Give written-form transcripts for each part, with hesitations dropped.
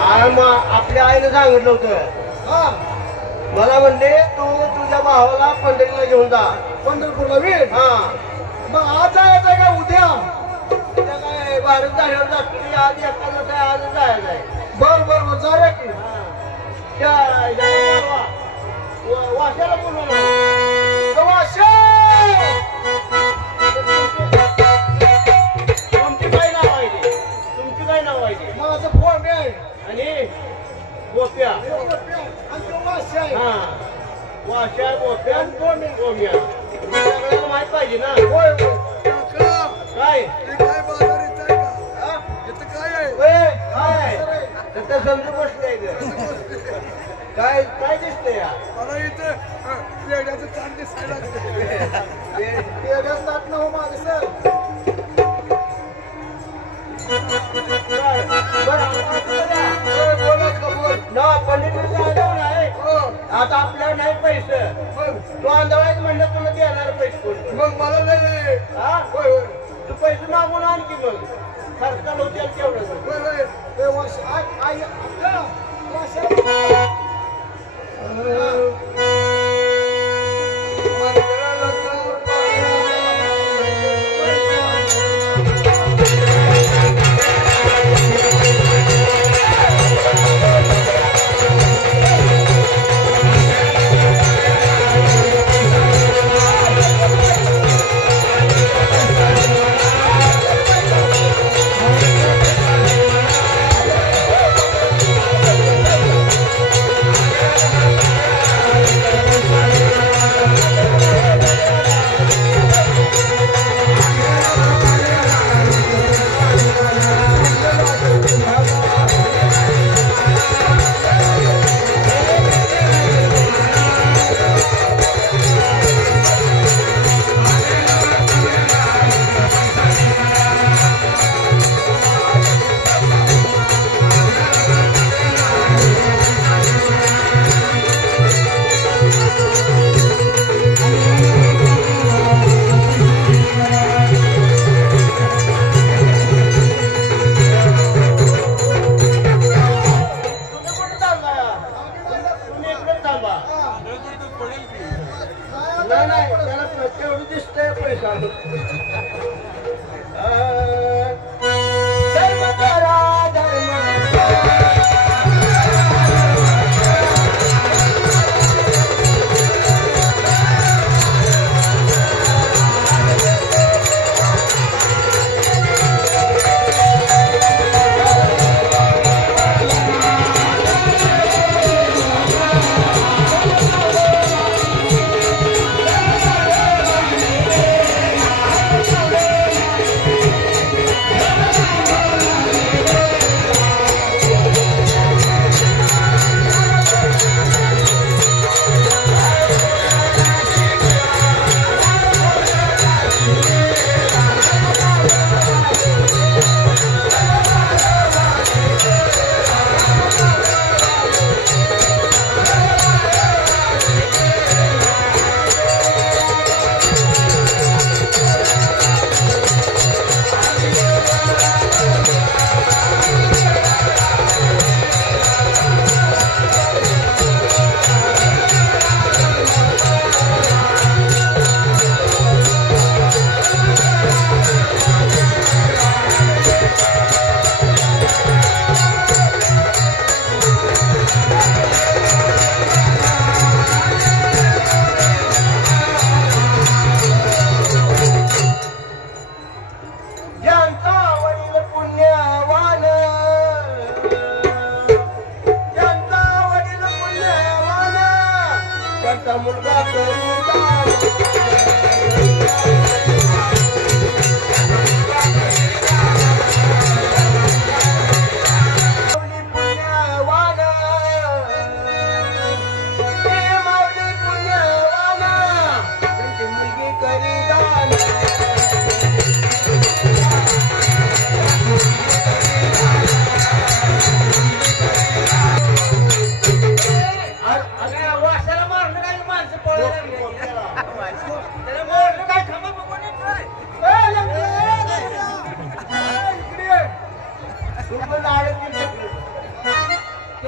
आपल्या आईने सांगितलं होतं मला म्हणले तू तुझ्या भावाला पंढरीला घेऊन जा. पंढरपूरला वीर. मग आज जायचं का उद्या? उद्या काय भारत झाल्यावर जातो. आज एखादं काय आज जायचं आहे. बर बर बर जाऊया की. वाशाला बोलवलं. तुमची काय नाव आहे? तुमची काय नाव आहे? माझं फोन आहे आणि गोप्या. हा वाशा गोप्या गोम्या सगळ्यांना माहित पाहिजे ना. होय काय काय बाजारीच आहे का? इथं काय आहे? काय तर समजू बसले काय काय दिसतंय या मला इथं पेढ्याचं चांद दिसायला पेढ्याच ताट ना हो मागे सर. आता आपल्याला नाही पैसे तू आंधळायचं म्हणलं तुला देणार पैसे कोण? मग मला नाही. तू पैसे मागून आणखी मग खर्चाला होते केवढं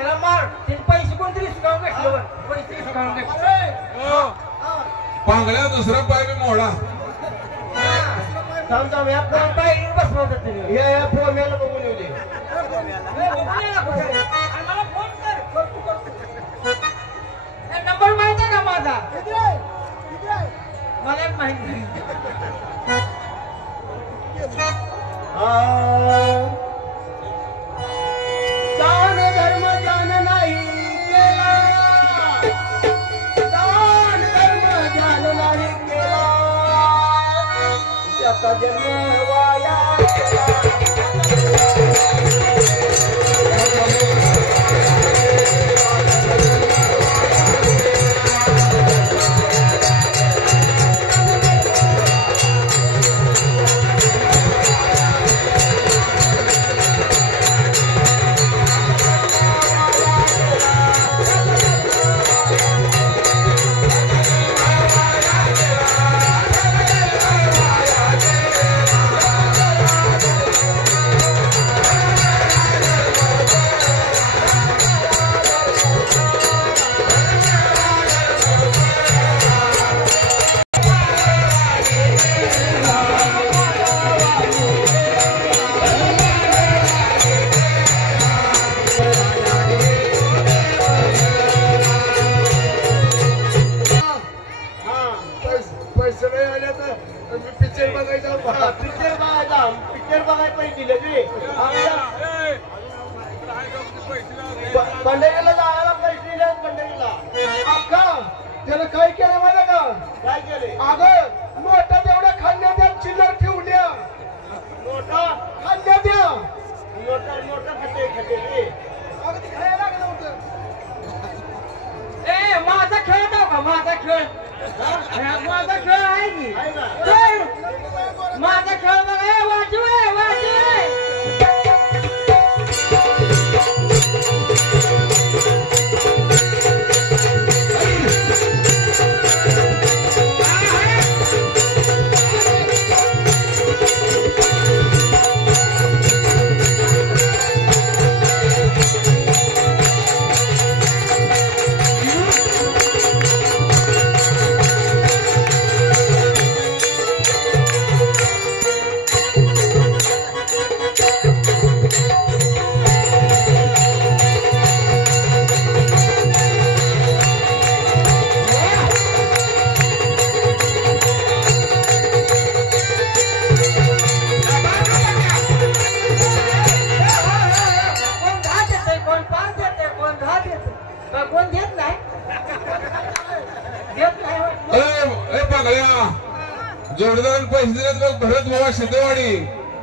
त्याला मार त्याचे पैसे कोणतरी हिसकावून घेतले पैसे हिसकावून घेतले पांगड्या दुसरा पाय मी मोडा थांब थांब या पायरीवर बसला होता त्याने या पोम्याला बघून येऊ दे मला फोन कर नंबर माहिती आहे ना माझा मला एक माहित नाही दान धर्म दान नाही केला दान धर्म दान नाही केला त्याचा जन्म वाया पैसे नाही आले तर मी पिक्चर बघायचा पिक्चर बघायला पैसे दिले तुम्ही पंढरीला जायला पैसे दिले पंढरीला अक्का त्याला काय केलं माहिती का काय केले अगं नोटा तेवढ्या खांद्या द्या चिल्लर ठेवल्या नोटा खांद्या द्या नोटा खटे रे अगं ते खायला लागलं होतं ए माझा खेळ दाव का माझा खेळ माझा खेळ आहे की आहे ना ए, माझा खेळ बघा वाजू कोण घेत नाही ए पांगड्या जोडदार पैसे दिलेत बघ भरत बाबा शिंदेवाडी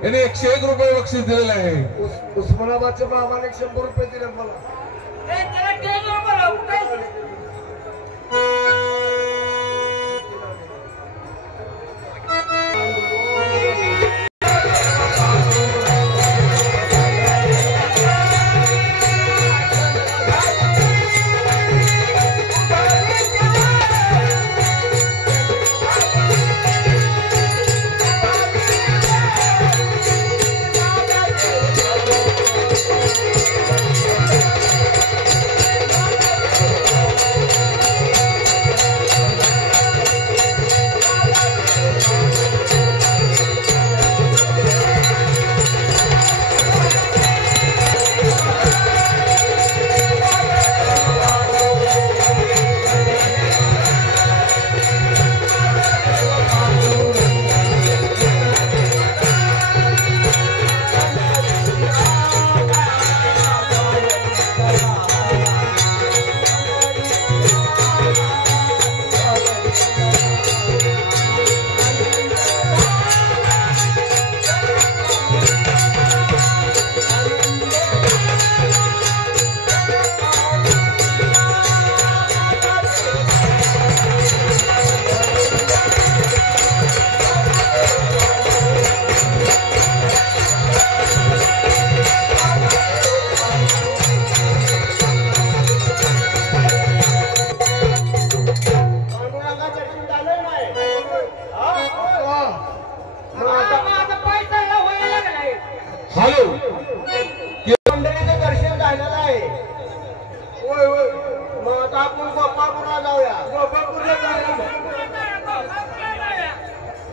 याने 101 रुपये बक्षीस दिलेलं आहे उस्मानाबादच्या बाबाने 100 रुपये दिले मला त्याला टेलर बोलाव कुठे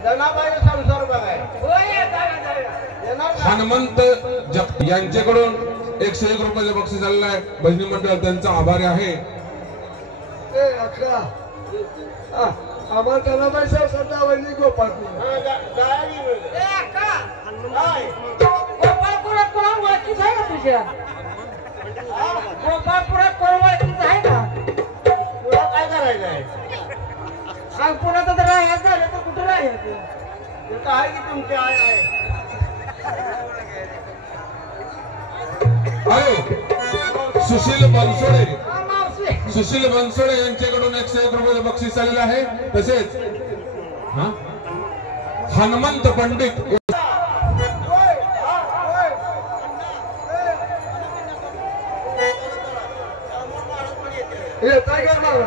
जनाबाईचा संसार बघाय येणार का? हनुमंत जगत यांच्याकडून 101 रुपयाचं बक्षीस आलेलं आहे. भजनी मंडळ त्यांचा आभारी आहे. ए अक्का आम्हाला त्याला पैसा सध्या वहिनी गोपाळपूर हा, जायला गेलो. ए अक्का काय? गोपाळपुरात कोण ओळखीच आहे का तुझ्या गोपाळपुरात कोण ओळखीच आहे का तुला काय करायचं आहे? सांग पुण्यात तर राहायचं झालं तर कुठं राहायचं तिथं आहे की तुमची आहे सुशील बनसोडे मावशी सुशील बनसोडे यांच्याकडून 101 रुपयाचं बक्षीस आलेलं आहे. तसेच हनुमंत पंडित येताय का मला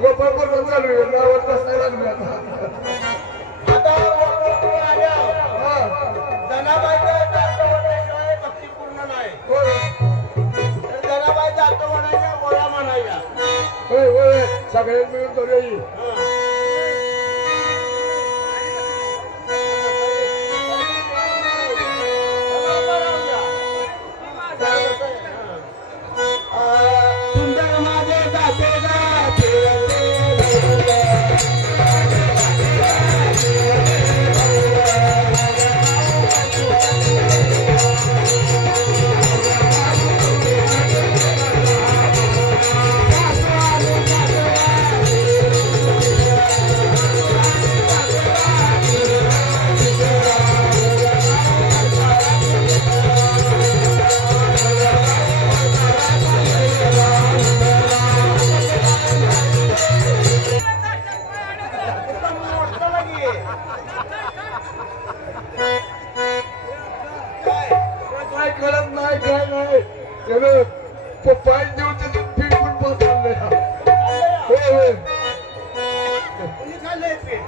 गोपाळपूर पण चालू आहे गावात बसायला लागले आता गोपाळपूर आल्या. हा जनाबाईचा जातो म्हणायशिवाय भक्ती पूर्ण नाही. तर जनाबाई जातो म्हणायच्या गोळा म्हणायच्या. होय होय सगळे मिळून करूया ही. सुंदर माझे जाते जाते काय करत नाही काय नाही त्यानं पाय देऊन त्याचं पीठ पण पाच आणलंय. होय होय कुणी खाल्लंय पीठ?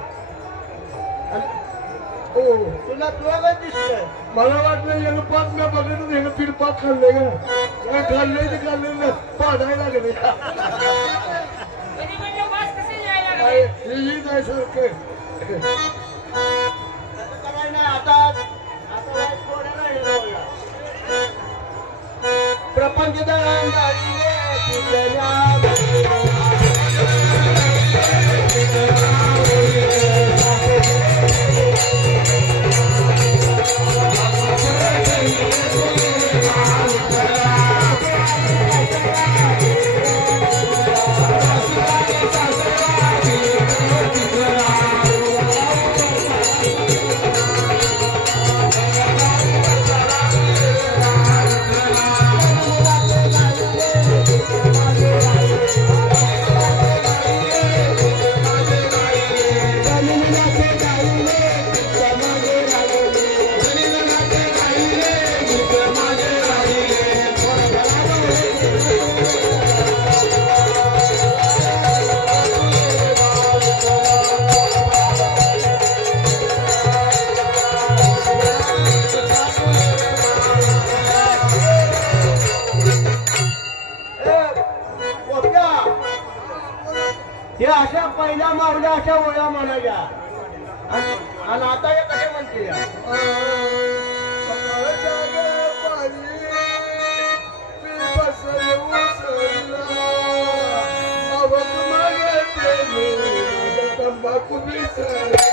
हो तुला काय दिसतंय? मला वाटलं यानं पाच मी बघितलं यानं पीठ पाच खाल्लंय का काय खाल्लंय ते खाल्लंय पाडायला लागले काय हे नाही सारखं असं करायचं नाही. आता वाईट थोडं राहिलं बघा. प्रपंच दळणदाळीने तुझ्या हे अशा पहिल्या मावल्या अशा ओळ्या म्हणायच्या आणि आता हे कसे म्हणते या? सकाळच्या पाणी पीठ बसले उसळला आवक मागे प्रेमी तंबाखू मिसळला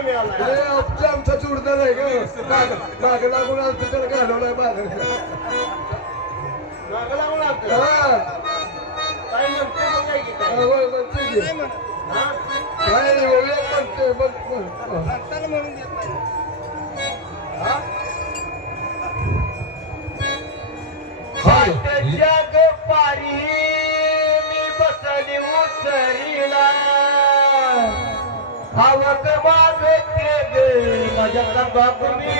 आमचा चुडदा नाही का माग लागून आमचं त्याला घालवलाय माग मागं लागून आलतं. हा काय म्हणते मग काय की काय? होय म्हणते की हा? काय म्हणते म्हणताना म्हणून देत नाही. जग पारी मी बसली उसरीला आवक मागते गे माझ्या बाप मी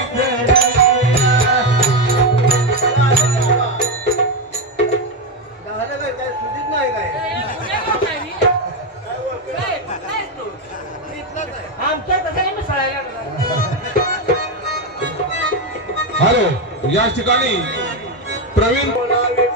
काय सुधीत नाही काय आमच्या तसं मिसळायला हॅलो या ठिकाणी प्रवीण बोलावे